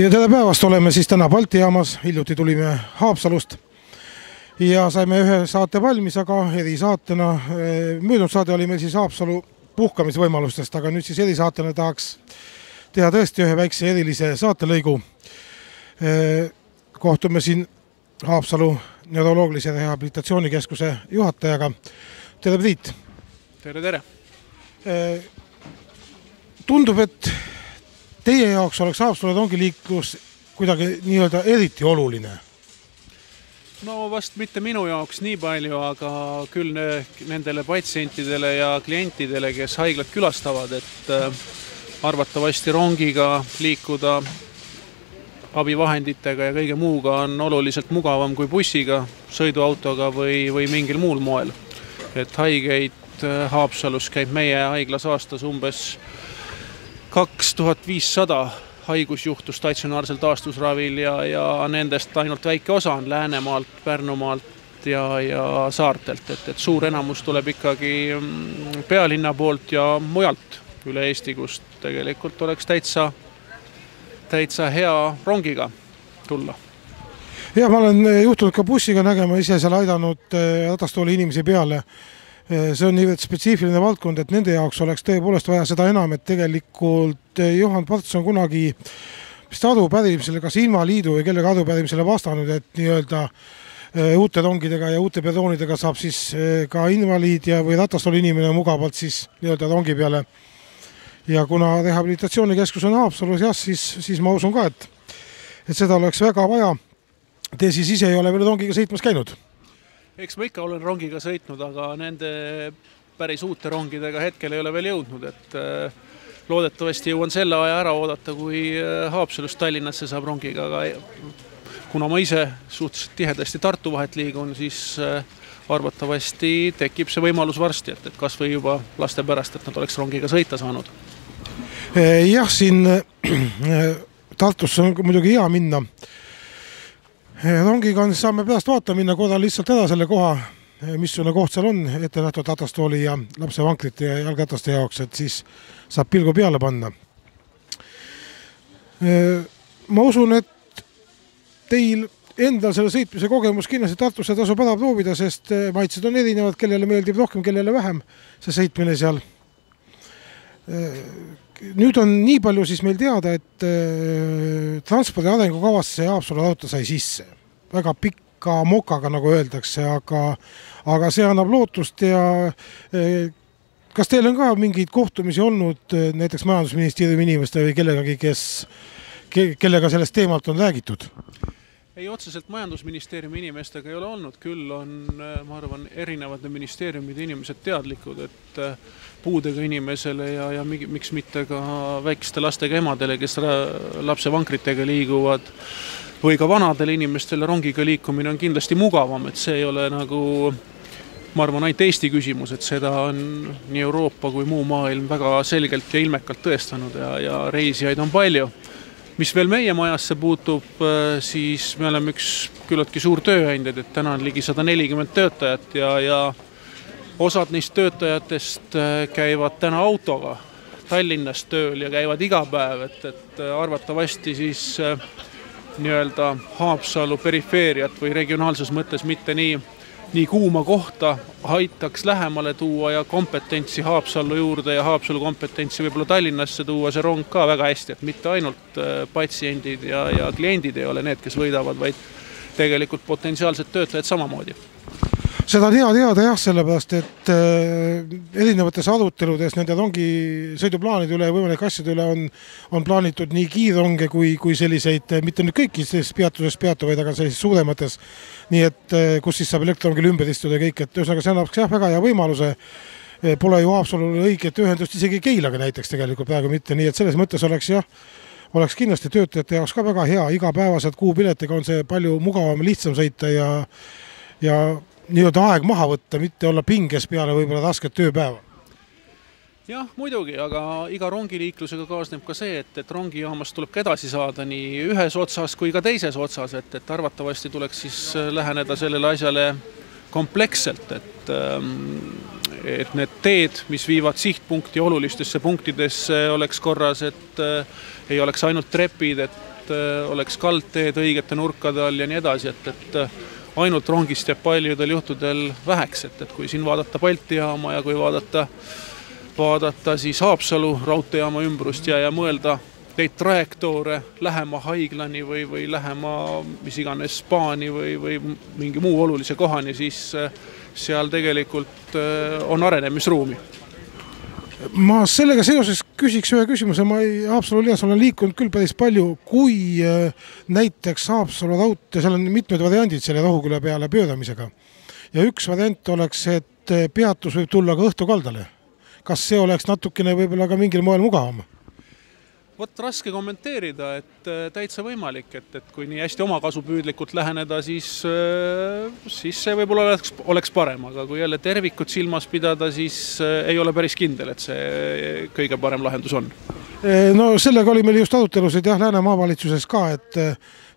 Ja tere päevast, oleme siis täna Balti jaamas, hiljuti tulime Haapsalust ja saime ühe saate valmis, aga erisaatena. Möödunud saade oli meil siis Haapsalu puhkamisvõimalustest, aga nüüd siis erisaatena tahaks teha tõesti ühe väikse erilise saatelõigu. Kohtume siin Haapsalu neuroloogilise rehabilitatsioonikeskuse juhatajaga. Tere, Priit! Tere! Tundub, et teie jaoks oleks Haapsalu rongiliiklus kuidagi nii-öelda eriti oluline? No vast mitte minu jaoks nii palju, aga küll nendele patsientidele ja klientidele, kes haiglat külastavad, et arvatavasti rongiga liikuda abivahenditega ja kõige muuga on oluliselt mugavam kui bussiga, sõiduautoga või mingil muul moel. Et haigeid Haapsalus käib meie haiglas aastas umbes 2500 haigusjuhtu statsionaarselt taastusravil ja nendest ainult väike osa on Läänemaalt, Pärnumaalt ja saartelt. Et suur enamus tuleb ikkagi pealinna poolt ja mujalt üle Eesti, kust tegelikult oleks täitsa hea rongiga tulla. Ja ma olen juhtunud ka bussiga nägema, ise seal aidanud ratastooli inimesi peale. See on nii spetsiifiline valdkond, et nende jaoks oleks tõepoolest vaja seda enam, et tegelikult Johan Parts on kunagi arupärimisele, kas Invaliidu või kellega arupärimisele vastanud, et nii-öelda uute rongidega ja uute perroonidega saab siis ka invaliid või ratastooli inimene mugavalt siis nii-öelda rongi peale. Ja kuna rehabilitatsioonikeskus on Haapsalus, siis ma usun ka, et seda oleks väga vaja. Te siis ise ei ole veel rongiga sõitmas käinud? Eks ma ikka olen rongiga sõitnud, aga nende päris uute rongidega hetkel ei ole veel jõudnud, et loodetavasti jõuan selle aja ära oodata, kui Haapsalust Tallinnasse saab rongiga, aga kuna ma ise suhteliselt tihedasti Tartu vahet liigun, siis arvatavasti tekib see võimalus varsti, et kas või juba laste pärast, et nad oleks rongiga sõita saanud. Jah, siin Tartusse on muidugi hea minna. Rongiga saame pärast vaata minna korra lihtsalt ära selle koha, missugune koht seal on ette nähtud ratastooli ja lapsevankrite ja jalgrataste jaoks, et siis saab pilgu peale panna. Ma usun, et teil endal selle sõitmise kogemus kindlasti Tartusse tasub ära proovida, sest maitsed on erinevad, kellele meeldib rohkem, kellele vähem see sõitmine seal. Nüüd on nii palju siis meil teada, et transpordi arengukavasse Haapsalu raudtee sai sisse. Väga pikka mokaga, nagu öeldakse, aga see annab lootust ja kas teil on ka mingeid kohtumisi olnud näiteks majandusministeeriumi inimeste või kellegagi, kellega sellest teemalt on räägitud? Ei, otseselt majandusministeeriumi inimestega ei ole olnud, küll on, ma arvan, erinevate ministeeriumide inimesed teadlikud, et puudega inimesele ja miks mitte ka väikeste lastega emadele, kes lapsevankritega liiguvad, või ka vanadele inimestele rongiga liikumine on kindlasti mugavam, et see ei ole nagu, ma arvan, ainult Eesti küsimus, et seda on nii Euroopa kui muu maailm väga selgelt ja ilmekalt tõestanud ja reisijaid on palju. Mis veel meie majasse puutub, siis me oleme üks küllaltki suur tööandjad, et täna on ligi 140 töötajat ja osad neist töötajatest käivad täna autoga Tallinnas tööl ja käivad iga päev, et arvatavasti siis nii-öelda Haapsalu perifeeriat või regionaalses mõttes mitte nii kuuma kohta aitaks lähemale tuua ja kompetentsi Haapsallu juurde ja Haapsalu kompetentsi võib-olla Tallinnasse tuua see rong ka väga hästi, et mitte ainult patsiendid ja kliendid ei ole need, kes võidavad, vaid tegelikult potentsiaalsed töötajad samamoodi. Seda on hea teada jah, sellepärast, et erinevates aruteludes nende rongi sõiduplaanide üle ja võimalike asjade üle on plaanitud nii kiirronge kui selliseid, mitte nüüd kõikis peatuses peatuvaid, aga sellises suuremates, nii et kus siis saab elektrorongil ümber istuda ja kõik, et ühesõnaga see annab väga hea võimaluse. Pole ju Haapsalul õiget ühendust isegi Keilaga näiteks tegelikult praegu mitte, nii et selles mõttes oleks kindlasti töötajate jaoks ka väga hea, igapäevaselt kuupiletiga on see palju mugavam, lihtsam sõita ja nii-öelda aeg maha võtta, mitte olla pinges peale võib-olla rasket tööpäeva. Jah, muidugi, aga iga rongiliiklusega kaasneb ka see, et rongijaamast tuleb ka edasi saada nii ühes otsas kui ka teises otsas, et arvatavasti tuleks siis läheneda sellele asjale kompleksselt, et et need teed, mis viivad sihtpunkti olulistesse punktidesse, oleks korras, et ei oleks ainult trepid, et oleks kaldteed õigete nurkade all ja nii edasi, et ainult rongist jääb paljudel juhtudel väheks, et kui siin vaadata Balti jaama ja kui vaadata siis Haapsalu raudteejaama ümbrust ja mõelda neid trajektoore lähema haiglani või lähema mis iganes spaani või mingi muu olulise kohani, siis seal tegelikult on arenemisruumi. Ma sellega seoses küsiks ühe küsimuse, ma Haapsalu linnas olen liikunud küll päris palju, kui näiteks Haapsalu raudtee, seal on mitmed variandid selle Rohuküla peale pööramisega ja üks variant oleks, et peatus võib tulla ka õhtukaldale. Kas see oleks natukene võib-olla ka mingil moel mugavam? Vot raske kommenteerida, et täitsa võimalik, et kui nii hästi omakasupüüdlikult läheneda, siis see võib-olla oleks parem, aga kui jälle tervikut silmas pidada, siis ei ole päris kindel, et see kõige parem lahendus on. No sellega oli meil just arutelusid Lääne maavalitsuses ka, et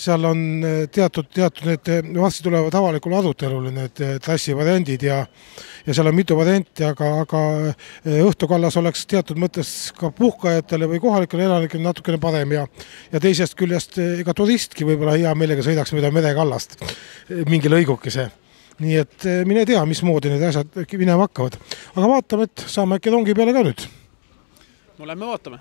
seal on teatud need varsti tulevad avalikule arutelule need trassi variandid ja seal on mitu varianti, aga õhtukallas oleks teatud mõttes ka puhkajatele või kohalikele elanikele natukene parem ja teisest küljest ega turistki võib-olla hea meelega sõidaks mida merekallast mingi lõigukese. Nii et mine tea, mismoodi need asjad minema hakkavad. Aga vaatame, et saame äkki rongi peale ka nüüd. No lähme vaatame.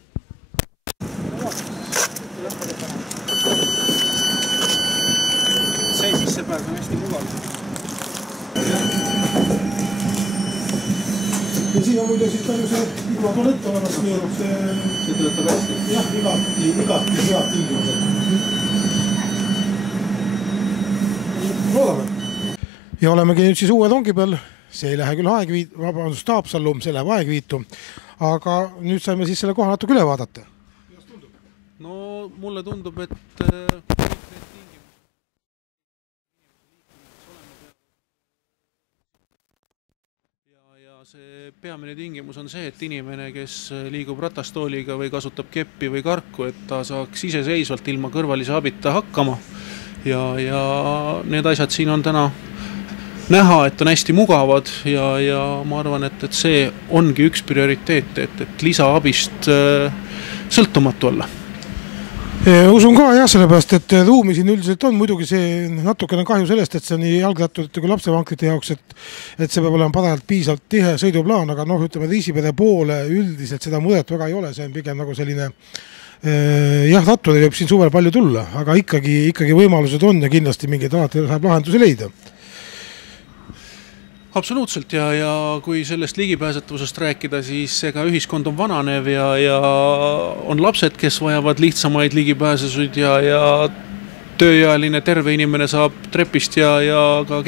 See sisse pääs on hästi mugav. Ja siin on muidu siis palju see ilma tualett olemas keerub. See töötab hästi. Jah, igati head tingimused. Loodame. Ja olemegi nüüd siis uue rongi peal. See ei lähe küll Haapsallu, see läheb Aegviitu. Aga nüüd saime siis selle koha natuke üle vaadata. No mulle tundub, et see peamine tingimus on see, et inimene, kes liigub ratastooliga või kasutab keppi või karku, et ta saaks iseseisvalt ilma kõrvalise abita hakkama. Ja need asjad siin on täna näha, et on hästi mugavad ja ma arvan, et see ongi üks prioriteet, et lisaabist sõltumatu olla. Usun ka jah, sellepärast, et ruumi siin üldiselt on muidugi see natukene kahju sellest, et see on nii jalgratturite kui lapsevankrite jaoks, et see peab olema parajalt piisavalt tihe sõiduplaan, aga ütleme Riisipere poole üldiselt seda muret väga ei ole, see on pigem nagu selline ratturi võib siin suvel palju tulla, aga ikkagi võimalused on ja kindlasti mingid alati saab lahendusi leida. Absoluutselt ja kui sellest ligipääsetavusest rääkida, siis ega ühiskond on vananev ja on lapsed, kes vajavad lihtsamaid ligipääsesuid ja tööealine terve inimene saab trepist ja ka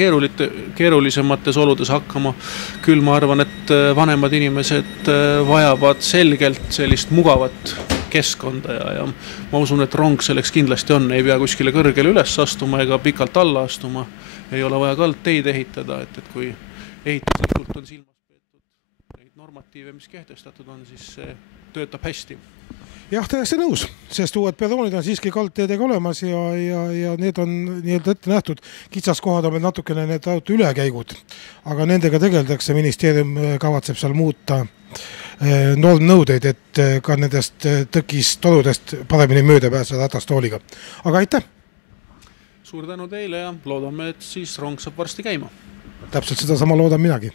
keerulisemates oludes hakkama. Küll ma arvan, et vanemad inimesed vajavad selgelt sellist mugavat keskkonda ja ma usun, et rong selleks kindlasti on. Ei pea kuskile kõrgele üles astuma ega pikalt alla astuma. Ei ole vaja kaldteid ehitada, et kui ehituslikult on silmas peetud neid normatiive, mis kehtestatud on, siis see töötab hästi. Jah, täiesti nõus, sest uued perroonid on siiski kaldteedega olemas ja need on nii-öelda ette nähtud. Kitsaskohad on meil natukene need auto ülekäigud, aga nendega tegeldakse. Ministeerium kavatseb seal muuta normnõudeid, et ka nendest tõkistorudest paremini mööda pääseda ratastooliga. Aga aitäh! Suur tänu teile ja loodame, et siis rong saab varsti käima. Täpselt seda sama loodan minagi.